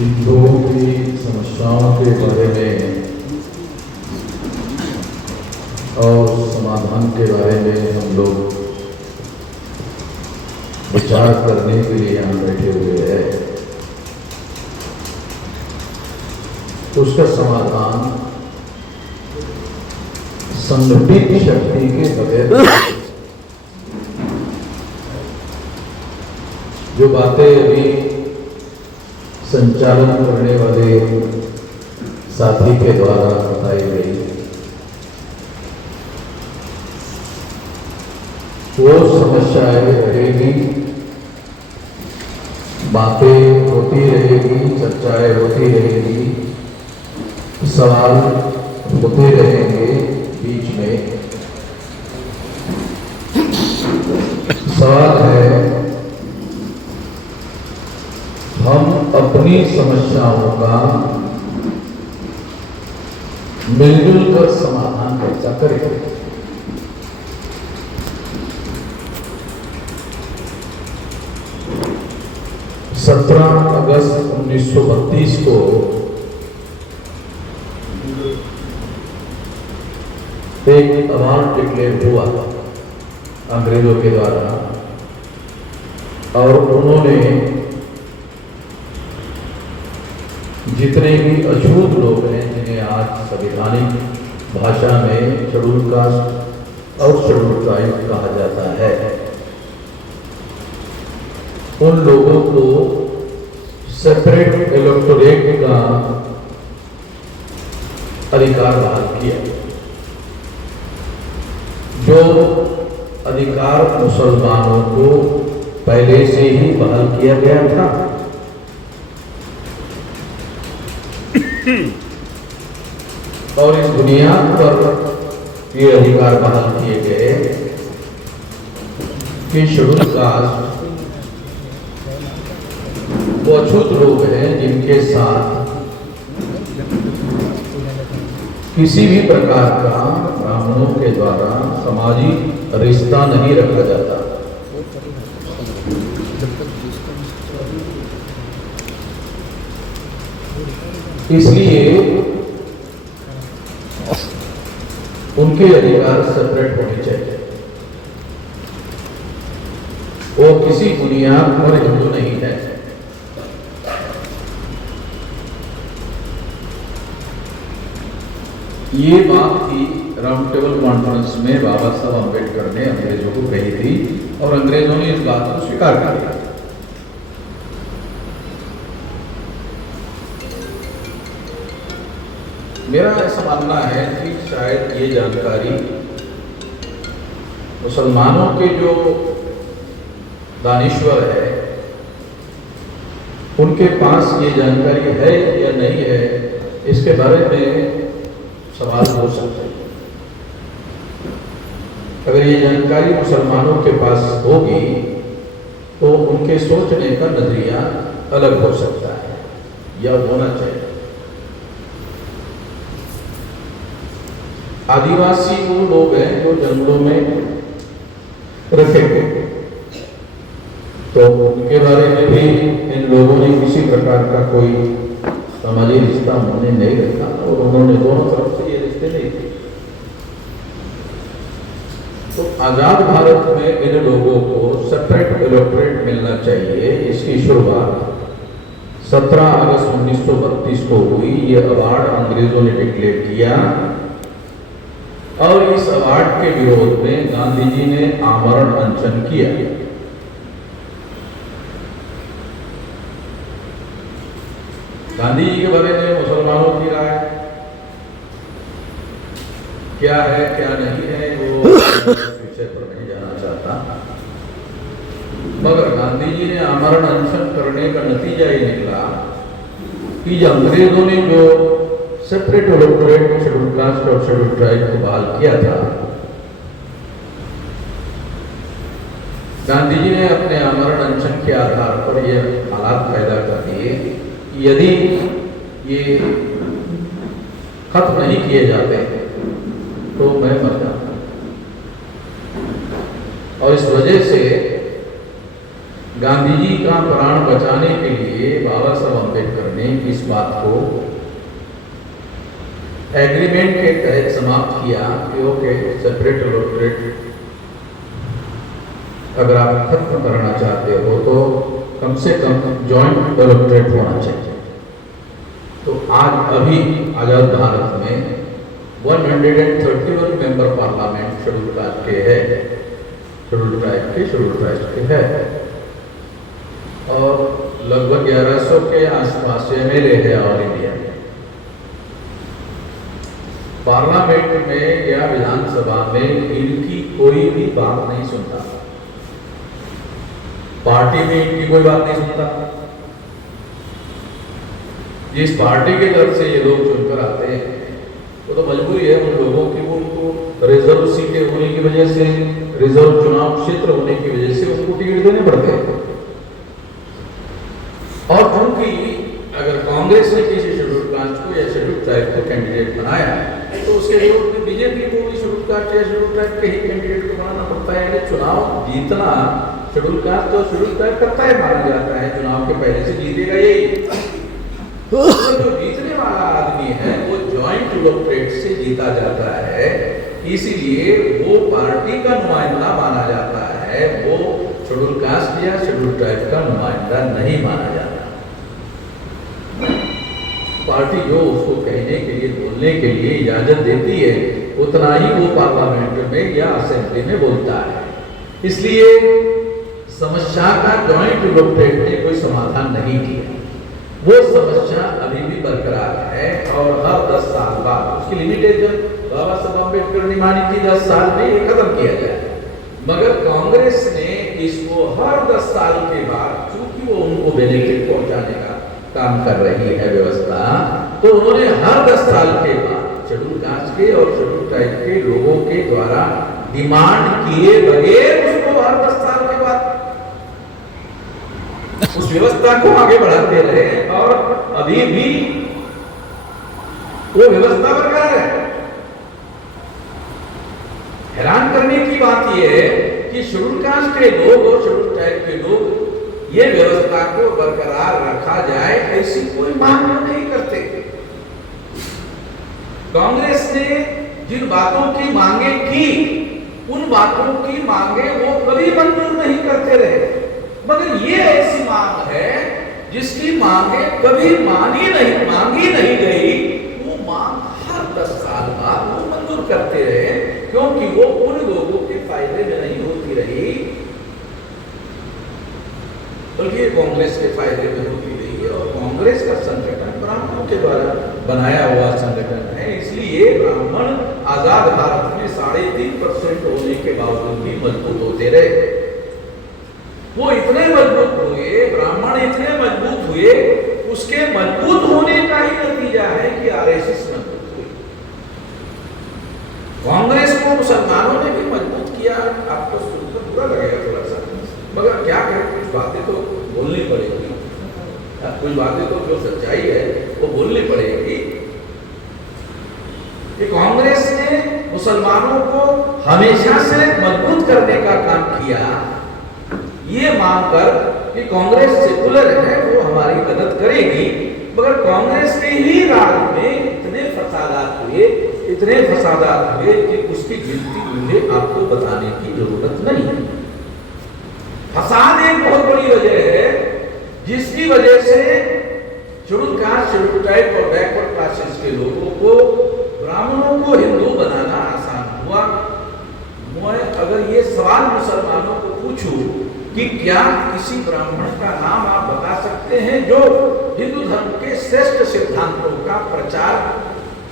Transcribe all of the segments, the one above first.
इन लोगों की समस्याओं के बारे में और समाधान के बारे में हम लोग विचार करने के लिए यहाँ बैठे हुए हैं। उसका समाधान संगठित शक्ति के बगैर जो बातें अभी संचालन करने वाले साथी के द्वारा बताई गई, वो समस्याएं रहेगी, बातें होती रहेगी, चर्चाएं होती रहेगी, सवाल होते रहेंगे। बीच में सवाल है, हम अपनी समस्याओं का मिलजुल कर समाधान कैसा करें। 17 अगस्त 1932 को एक अवार्ड डिक्लेयर हुआ अंग्रेजों के द्वारा, और उन्होंने जितने भी अछूत लोग हैं, जिन्हें आज संवैधानिक भाषा में शेड्यूल कास्ट और शेड्यूल ट्राइब कहा जाता है, उन लोगों को सेपरेट इलेक्टोरेट का अधिकार बहाल किया। जो अधिकार मुसलमानों को पहले से ही बहाल किया गया था, और इस बुनियाद पर ये अधिकार बहाल किए गए कि शेड्यूल कास्ट वो अछूत लोग हैं जिनके साथ किसी भी प्रकार का ब्राह्मणों के द्वारा सामाजिक रिश्ता नहीं रखा जाता। इसलिए उनके अधिकार सेपरेट होने चाहिए। वो किसी बुनियाद पर हिंदू नहीं है। ये बात थी राउंड टेबल कॉन्फ्रेंस में बाबा साहब अम्बेडकर ने अंग्रेजों को कही थी, और अंग्रेजों ने इस बात को स्वीकार कर लिया। मेरा ऐसा मानना है कि शायद ये जानकारी मुसलमानों के जो दानिश्वर है उनके पास ये जानकारी है या नहीं है, इसके बारे में सवाल हो सकते हैं। अगर ये जानकारी मुसलमानों के पास होगी तो उनके सोचने का नजरिया अलग हो सकता है या होना चाहिए। आदिवासी वो लोग हैं जो जंगलों में रखे गए, तो उनके बारे में भी इन लोगों ने किसी प्रकार का कोई सामाजिक रिश्ता उन्होंने नहीं रखा, और उन्होंने दोनों तरफ से ये रिश्ते नहीं थे। तो आजाद भारत में इन लोगों को सेपरेट इलेक्टोरेट मिलना चाहिए। इसकी शुरुआत 17 अगस्त 1932 को हुई। ये अवार्ड अंग्रेजों ने डिक्लेयर किया, और इस अवार्ड के विरोध में गांधी जी ने आमरण अनशन किया। गांधी जी के बारे में मुसलमानों की राय क्या है क्या नहीं है, वो विषय पर नहीं जाना चाहता, मगर गांधी जी ने आमरण अनशन करने का नतीजा ये निकला कि जब अंग्रेजों ने जो सेपरेट इलेक्टोरेट शेड्यूल कास्ट और शेड्यूल ट्राइब को बहाल किया था, गांधी जी ने अपने आमरण अनशन के आधार पर यह हालात पैदा कर दिए कि यदि ये खत्म नहीं किए जाते तो मैं मर जाता। और इस वजह से गांधी गांधी जी का प्राण बचाने के लिए बाबा साहब अम्बेडकर ने इस बात को एग्रीमेंट के तहत समाप्त किया कि ओके, सेपरेट इलेक्टोरेट अगर आप खत्म करना चाहते हो तो कम से कम जॉइंट इलेक्टोरेट होना चाहिए। तो आज अभी आजाद भारत में 131 मेंबर पार्लियामेंट शेड्यूल कास्ट के है, शेड्यूल ट्राइब के है, और लगभग 1100 के आसपास एमएलए है ऑल इंडिया में। पार्लियामेंट में या विधानसभा में इनकी कोई भी बात नहीं सुनता, पार्टी में इनकी कोई बात नहीं सुनता। जिस पार्टी की तरफ से ये लोग चुनकर आते हैं वो तो मजबूरी है उन लोगों की, वो उनको रिजर्व सीटें होने की वजह से, रिजर्व चुनाव क्षेत्र होने की वजह से उनको टिकट देने पड़ते हैं। और क्योंकि अगर कांग्रेस ने किसी शेड्यूल कास्ट को या शेड्यूल ट्राइब को कैंडिडेट बनाया तो उसके विरोध में बीजेपी को भी शेड्यूल कास्ट या शेड्यूल ट्राइब के ही कैंडिडेट को बनाना पड़ता है। कि चुनाव जीतना शेड्यूल कास्ट और शेड्यूल ट्राइब करता है, माना जाता है, चुनाव के पहले से जीतेगा यही। तो जो जीतने वाला आदमी है वो जॉइंट इलेक्टोरेट से जीता जाता है, इसीलिए वो पार्टी का नुमाइंदा माना जाता है, वो शेड्यूल कास्ट या शेड्यूल ट्राइब का नुमाइंदा नहीं माना जाता। पार्टी जो उसको कहने के लिए, बोलने के लिए इजाजत देती है उतना ही वो पार्लियामेंट में या असेंबली में बोलता है। इसलिए समस्या का जॉइंट इलेक्टोरेट ने कोई समाधान नहीं किया, वो समस्या अभी भी बरकरार है और हर 10 साल बाद उसकी लिमिटेशन बाबा साहब अम्बेडकर ने मानी थी 10 साल में ये खत्म किया जाए। मगर कांग्रेस ने इसको हर 10 साल के बाद, चूंकि वो उनको बेनिफिट पहुंचाने का काम कर रही है व्यवस्था, तो उन्होंने हर 10 साल के बाद शेड्यूल कास्ट के और शेड्यूल ट्राइब के लोगों के द्वारा डिमांड किए बगैर उसको हर 10 साल के बाद उस व्यवस्था को आगे बढ़ाते रहे और अभी भी वो व्यवस्था बरकरार है। हैरान करने की बात यह है कि शेड्यूल कास्ट के लोग और शेड्यूल ट्राइब के लोग ये व्यवस्था को बरकरार रखा जाए ऐसी कोई मांग नहीं करते। कांग्रेस ने जिन बातों की मांगे की, उन बातों की मांगे वो कभी मंजूर नहीं करते रहे। मगर ये ऐसी मांग है जिसकी मांगे कभी मांगी नहीं गई, वो मांग हर 10 साल बाद वो मंजूर करते रहे, क्योंकि वो उन लोगों के फायदे में नहीं होती रही बल्कि कांग्रेस के फायदे में होती रही। और कांग्रेस का संगठन ब्राह्मणों के द्वारा बनाया हुआ संगठन है, इसलिए ब्राह्मण आजाद भारत में 3.5% होने के बावजूद भी मजबूत होते रहे। वो इतने मजबूत हुए, ब्राह्मण इतने मजबूत हुए, उसके मजबूत होने का ही नतीजा है कि आरएसएस मजबूत हुई। कांग्रेस को मुसलमानों ने भी मजबूत किया। आपको सुनकर बुरा लगेगा थोड़ा सा, मगर क्या करें, कुछ बातें तो बोलनी पड़ेगी, कुछ बातें तो जो सच्चाई है वो बोलनी पड़ेगी। कि कांग्रेस ने मुसलमानों को हमेशा से मजबूत करने का काम किया, ये मानकर कि कांग्रेस सेकुलर है, वो हमारी मदद करेगी। मगर कांग्रेस के ही राज में इतने फसादात हुए कि उसकी गिनती मुझे आपको बताने की जरूरत नहीं है। फसाद एक बहुत बड़ी वजह है जिसकी वजह से शेड्यूल कास्ट, शेड्यूल ट्राइब और बैकवर्ड क्लासेस के लोगों को, ब्राह्मणों को हिंदू बनाना आसान हुआ। मैं अगर ये सवाल मुसलमानों को पूछूं कि क्या किसी ब्राह्मण का नाम आप बता सकते हैं जो हिंदू धर्म के श्रेष्ठ सिद्धांतों का प्रचार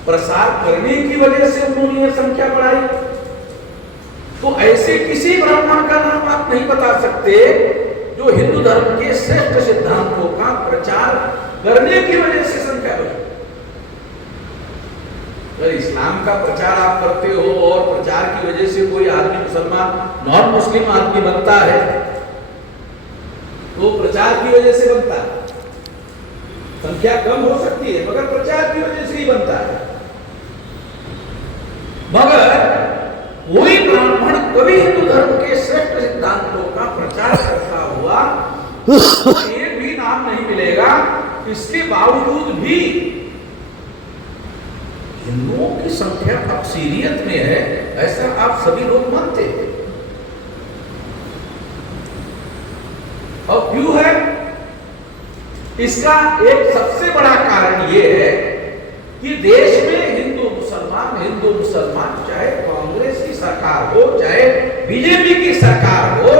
प्रसार करने की वजह से उन्होंने संख्या बढ़ाई, तो ऐसे किसी ब्राह्मण का नाम आप नहीं बता सकते जो हिंदू धर्म के श्रेष्ठ सिद्धांतों का प्रचार करने की वजह से संख्या बढ़ी। अगर इस्लाम का प्रचार आप करते हो और प्रचार की वजह से कोई आदमी मुसलमान, नॉन मुस्लिम आदमी बनता है, तो प्रचार की वजह से बनता है। संख्या कम हो सकती है मगर प्रचार की वजह से ही बनता है। मगर कोई ब्राह्मण कभी हिंदू धर्म के श्रेष्ठ सिद्धांतों का प्रचार करता हुआ एक भी नाम नहीं मिलेगा। इसके बावजूद भी हिंदुओं की संख्या अक्सरियत में है, ऐसा आप सभी लोग मानते हैं। और क्यों है? इसका एक सबसे बड़ा कारण यह है कि देश में हिंदू मुसलमान चाहे कांग्रेस की सरकार हो चाहे बीजेपी की सरकार हो,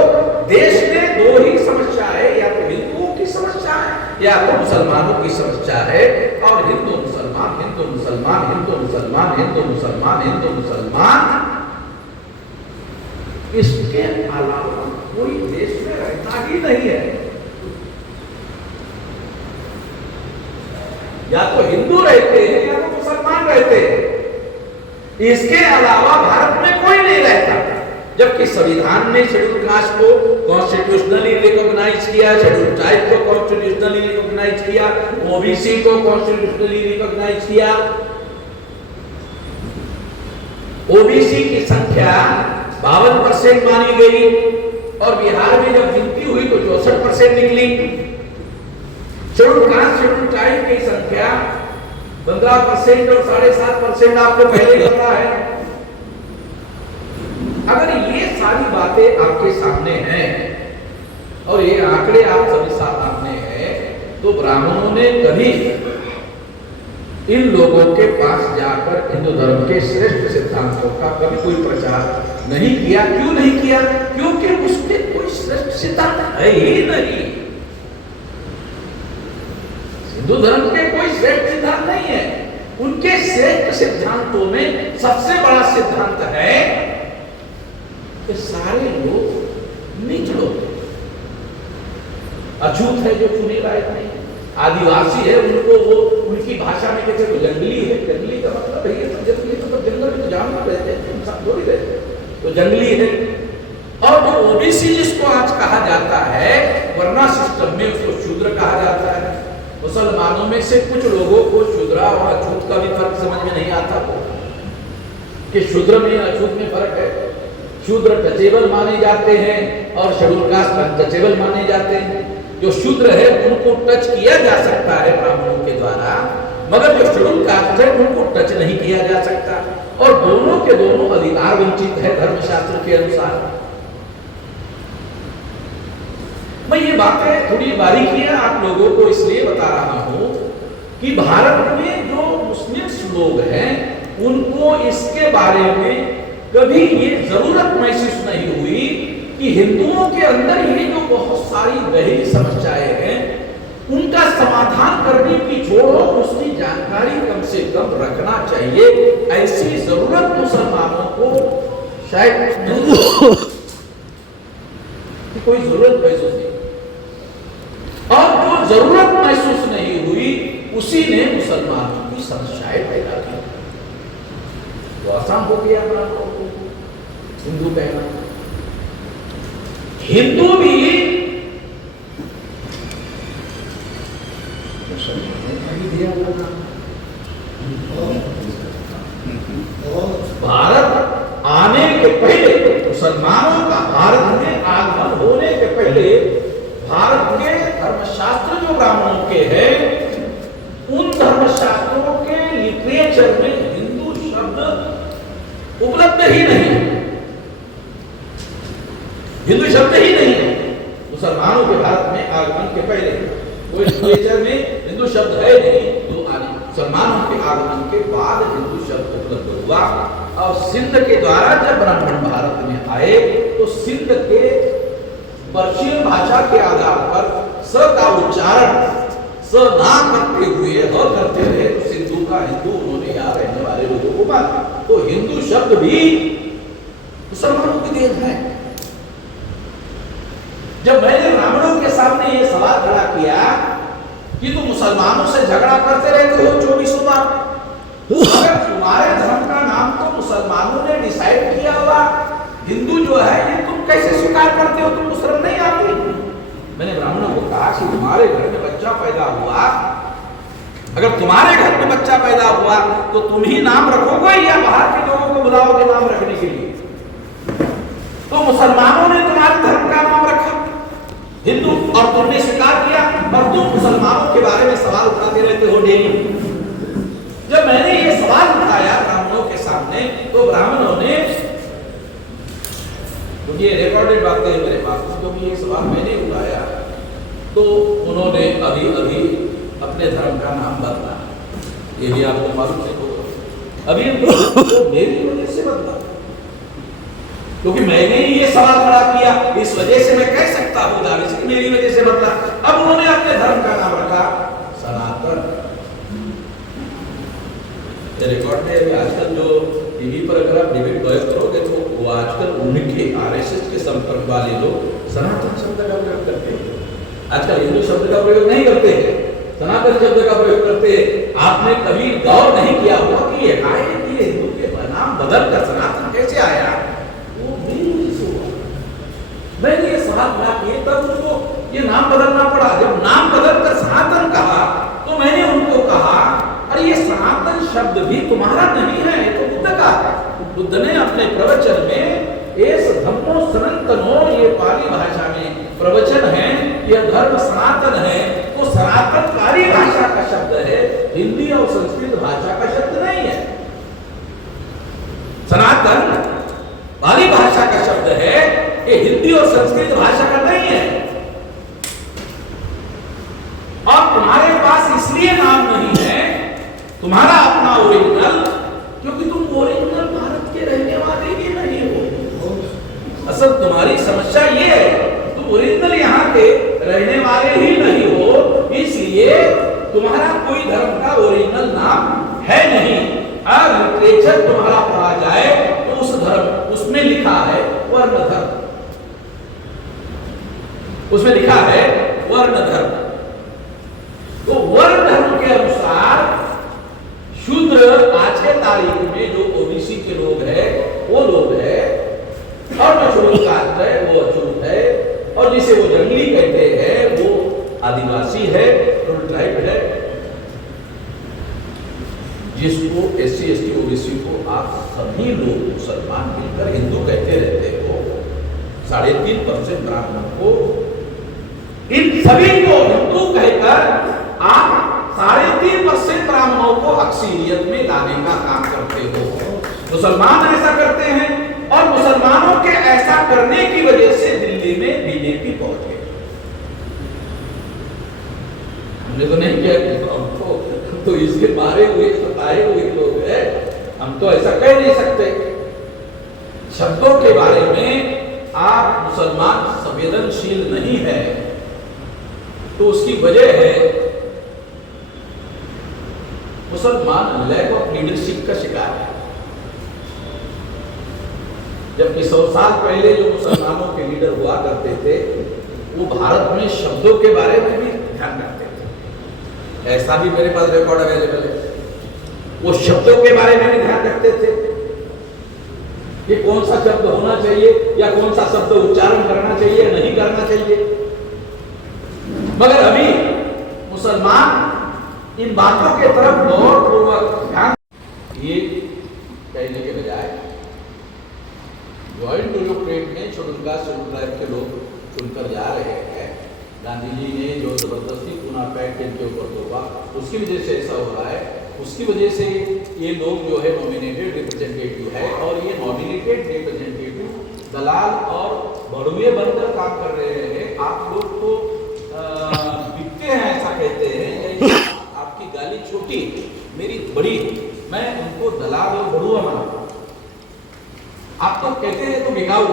देश में दो ही समस्या है, या तो हिंदुओं की समस्या है या तो मुसलमानों की समस्या है। और हिंदू मुसलमान हिंदू मुसलमान हिंदू मुसलमान हिंदू मुसलमान हिंदू मुसलमान, इसके अलावा कोई देश में रहता ही नहीं है। या तो हिंदू रहते हैं या तो मुसलमान रहते हैं, इसके अलावा भारत में कोई नहीं रहता। जबकि संविधान ने शेड्यूल कास्ट को कॉन्स्टिट्यूशनली रिकॉग्नाइज किया, शेड्यूल ट्राइब को कॉन्स्टिट्यूशनली रिकॉग्नाइज किया, ओबीसी को कॉन्स्टिट्यूशनली रिकॉग्नाइज किया। ओबीसी की संख्या 52% मानी गई और बिहार में जब गिनती हुई तो 64% निकली। शेड्यूल कास्ट शेड्यूल ट्राइब की संख्या 15% और 7.5% आपको पहले ही पता है। अगर ये सारी बातें आपके सामने हैं और ये आंकड़े आप सभी सामने हैं, तो ब्राह्मणों ने कभी इन लोगों के पास जाकर हिंदू धर्म के श्रेष्ठ सिद्धांतों का कभी कोई प्रचार नहीं किया। क्यों नहीं किया? क्योंकि उसमें कोई श्रेष्ठ सिद्धांत है ही नहीं। हिंदू धर्म के कोई श्रेष्ठ सिद्धांत नहीं है। उनके श्रेष्ठ सिद्धांतों में सबसे बड़ा सिद्धांत है कि सारे लोग नीच लोग, अछूत है जो चुने लायक नहीं, आदिवासी है उनको वो उनकी भाषा में कहते हैं जंगली है। जंगली का मतलब है ये सब जंगली, मतलब जंगल में तो जानवर रहते हैं, इंसान थोड़ी रहते हैं, तो जंगली है। और जो ओबीसी जिसको आज कहा जाता है, वरना सिस्टम में उसको शूद्र कहा जाता है। मुसलमानों में से कुछ लोगों को शूद्र और अछूत का भी फर्क समझ में नहीं आता कि शूद्र में अछूत में फर्क है। शूद्र टचेबल माने जाते हैं और शेड्यूल कास्ट अनटचेबल माने जाते हैं। जो शूद्र है उनको टच किया जा सकता है ब्राह्मणों के द्वारा, मगर जो शेड्यूल कास्ट है उनको टच नहीं किया जा सकता। और दोनों के दोनों अधिकार वंचित है धर्मशास्त्र के अनुसार। मैं ये बातें थोड़ी बारीकियां आप लोगों को इसलिए बता रहा हूं कि भारत में जो मुस्लिम लोग हैं उनको इसके बारे में कभी ये जरूरत महसूस नहीं हुई कि हिंदुओं के अंदर ये जो बहुत सारी गहरी समस्याएं हैं उनका समाधान करने की छोड़ो, उसकी जानकारी कम से कम रखना चाहिए। ऐसी जरूरत मुसलमानों को शायद कोई जरूरत महसूस नहीं, और जो जरूरत महसूस नहीं हुई उसी ने मुसलमानों की समस्याएं पैदा की। तो आसान हो गया ब्राह्मणों को हिंदू कहना। हिंदू भी भारत आने के पहले, मुसलमानों का भारत में आगमन होने के पहले भारत के धर्मशास्त्र जो ब्राह्मणों के हैं उन धर्मशास्त्रों के लिटरेचर में हिंदू शब्द उपलब्ध ही नहीं, हिंदू शब्द ही नहीं है। मुसलमानों के भारत में आगमन के पहले कोई लिटरेचर में हिंदू शब्द है नहीं। तो मुसलमानों के आगमन के बाद हिंदू शब्द उपलब्ध हुआ। और सिंध के द्वारा जब ब्राह्मण भारत में आए तो सिंध के पर्शियन भाषा के आधार पर स का उच्चारण स ना करते हुए ह करते रहे, तो सिंधु का हिंदू उन्होंने यहाँ रहने वाले लोगों को माना। तो हिंदू शब्द भी मुसलमानों की देन है। जब मैंने ब्राह्मणों के सामने ये सवाल खड़ा किया कि तुम मुसलमानों से झगड़ा करते रहते हो 24 बार, अगर तुम्हारे धर्म का नाम तो मुसलमानों ने डिसाइड किया हुआ, हिंदू जो है ये तुम कैसे स्वीकार करते हो? तुम शर्म नहीं आती? मैंने ब्राह्मणों को कहा कि तुम्हारे घर में बच्चा पैदा हुआ, अगर तुम्हारे घर में बच्चा पैदा हुआ तो तुम ही नाम रखोगे या बाहर के लोगों को बुलाओगे नाम रखने के लिए? तो मुसलमानों ने तुम्हारे धर्म का नाम रखा, हिंदू और तुमने स्वीकार किया, और तुम मुसलमानों के बारे में सवाल उठाते रहते हो डेली। जब मैंने ये सवाल उठाया ब्राह्मणों के सामने, तो ब्राह्मणों ने, ये रिकॉर्डेड बातें हैं मेरे पास, क्योंकि ये सवाल मैंने उठाया, तो उन्होंने अभी अभी अपने धर्म का नाम बदला। ये भी आपको मालूम है, अभी तो मेरी वजह से बदला, क्योंकि मैंने ही ये सवाल खड़ा किया, इस वजह से मैं कह सकता हूं दावे से मेरी वजह से बदला। अब उन्होंने अपने धर्म का नाम रखा सनातन। रिकॉर्ड में अभी आजकल जो टीवी पर अगर आप डिबेट गए करोगे, तो वो आजकल उनके आरएसएस के संपर्क वाले लोग सनातन शब्द का प्रयोग करते हैं। आजकल हिंदू शब्द का प्रयोग नहीं करते हैं, सनातन शब्द का प्रयोग करते हैं। आपने कभी गौर नहीं किया होगा कि ये हिंदू के नाम बदल कर सनातन कैसे आया? वो मेरी वजह से हुआ। मैंने ये सवाल खड़ा किए, तब उनको ये नाम बदलना पड़ा। जब नाम बदल कर सनातन कहा, तो मैंने उनको कहा, अरे ये सनातन शब्द भी तुम्हारा नहीं है, ये तो बुद्ध का है। बुद्ध ने अपने प्रवचन में एस धम्मो सनातनो, ये पाली भाषा में प्रवचन है, यह धर्म सनातन है। तो सनातन पाली भाषा का शब्द है, हिंदी और संस्कृत भाषा का शब्द नहीं है। सनातन पाली भाषा का शब्द है, ये हिंदी और संस्कृत भाषा का नहीं है। और तुम्हारे पास इसलिए नाम नहीं है तुम्हारा अपना ओरिजिनल, क्योंकि तुम ओरिजिनल भारत के रहने वाले ही नहीं हो। असल तुम्हारी समस्या ये है, तुम ओरिजिनल यहाँ के रहने वाले ही नहीं हो, इसलिए तुम्हारा कोई धर्म का ओरिजिनल नाम है नहीं। अगर लिटरेचर तुम्हारा पढ़ा जाए तो उस धर्म, उसमें लिखा है वर्ण धर्म, उसमें लिखा है वर्ण धर्म। तो वर्ण धर्म के अनुसार शूद्र आज के तारीख में जो ओबीसी के लोग हैं वो लोग हैं, और जो छूत कास्ट है वो अछूत है, और जिसे वो जंगली कहते हैं वो आदिवासी है, ट्राइब है। जिसको एससी एसटी ओबीसी को आप सभी लोग मुसलमान मिलकर हिंदू कहते रहते हो, 3.5% ब्राह्मण को, इन सभी को हिंदू कहकर आप 3.5% ब्राह्मणों को अक्सरियत में लाने का काम करते हो। मुसलमान ऐसा करते हैं, और मुसलमानों के ऐसा करने की वजह से दिल्ली में बीजेपी पहुंच गई। हमने तो नहीं किया, हमको तो इसके मारे हुए बताए हुए लोग हैं, हम तो ऐसा कह नहीं सकते। शब्दों के बारे में आप मुसलमान संवेदनशील नहीं है, तो उसकी वजह है मुसलमान लैक ऑफ लीडरशिप का शिकार है। जबकि 100 साल पहले जो मुसलमानों के लीडर हुआ करते थे, वो भारत में शब्दों के बारे में भी ध्यान रखते थे। ऐसा भी मेरे पास रिकॉर्ड अवेलेबल है। वो शब्दों के बारे में भी ध्यान रखते थे कि कौन सा शब्द होना चाहिए, या कौन सा शब्द उच्चारण करना चाहिए, नहीं करना चाहिए। मगर अभी मुसलमान इन बातों के तरफ गौर पूर्वक ध्यान, ये कहने के बजाय ज्वाइंट डेमोक्रेट में शेड्यूल कास्ट शेड्यूल ट्राइब के लोग चुनकर जा रहे हैं। गांधी जी ने जो जबरदस्ती पूना पैक्ट इनके ऊपर थोपा, उसकी वजह से ऐसा हो रहा है। उसकी वजह से ये लोग जो है नॉमिनेटेड रिप्रेजेंटेटिव है, और ये नॉमिनेटेड रिप्रेजेंटेटिव दलाल और भड़ुए बनकर काम कर रहे हैं। आप लोग तो बिकते हैं, ऐसा कहते हैं। आपकी गाली छोटी, मेरी बड़ी, मैं उनको दलाल और भड़ुआ मानता हूं। आप तो कहते हैं तो बिकाऊ,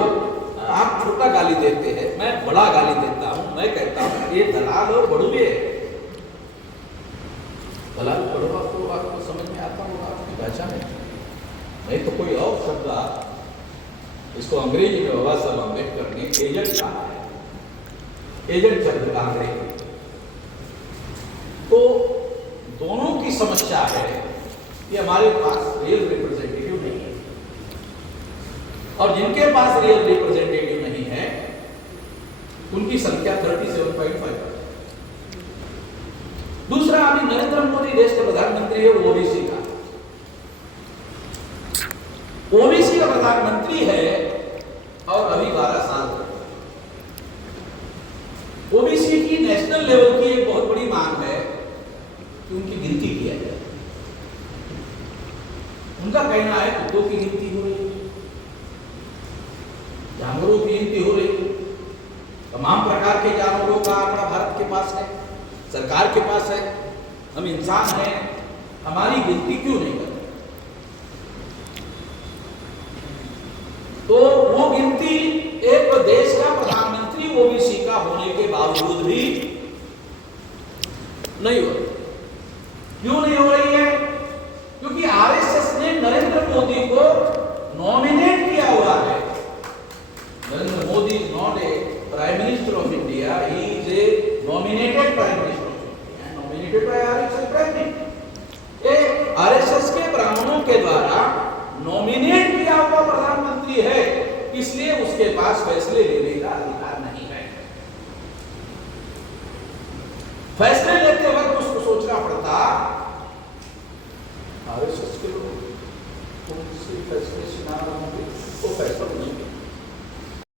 आप छोटा गाली देते हैं, मैं बड़ा गाली देता हूं। मैं कहता हूं ये दलाल और बड़ुए। दलाल बड़ुआ को आपको समझ में आता होगा आपकी भाषा में, नहीं तो कोई और शब्द आप इसको अंग्रेजी में बाबा साहब अम्बेडकर ने एजेंट कहा है, एजेंट शब्द का अंग्रेजी। तो दोनों की समस्या है कि हमारे पास रियल रिप्रेजेंटेटिव नहीं है, और जिनके पास रियल रिप्रेजेंटेटिव नहीं है उनकी संख्या 37.5। दूसरा, अभी नरेंद्र मोदी देश के प्रधानमंत्री है, वो ओबीसी का प्रधानमंत्री है, और अभी 12 साल नेशनल लेवल की एक बहुत बड़ी मांग है कि उनकी गिनती किया जाए। उनका कहना है कुत्तों की गिनती हो रही है, जानवरों की गिनती हो रही है, तमाम प्रकार के जानवरों का आंकड़ा भारत के पास है, सरकार के पास है, हम इंसान हैं, हमारी गिनती क्यों नहीं करते? तो वो गिनती एक देश का प्रधानमंत्री ओबीसी का होने के बावजूद भी नहीं हो रही। क्यों नहीं हो रही है? क्योंकि आरएसएस ने नरेंद्र मोदी को नॉमिनेट किया हुआ है। Narendra Modi is not a prime minister of India, he is a nominated prime minister of India, nominated by RSS president. ये आरएसएस के ब्राह्मणों के द्वारा नॉमिनेट किया हुआ प्रधानमंत्री है, इसलिए उसके पास फैसले लेने का अधिकार नहीं है। फैसले लेते वक्त उसको सोचना पड़ता आरएसएस के लोग कौन से फैसले सुना रहे हैं,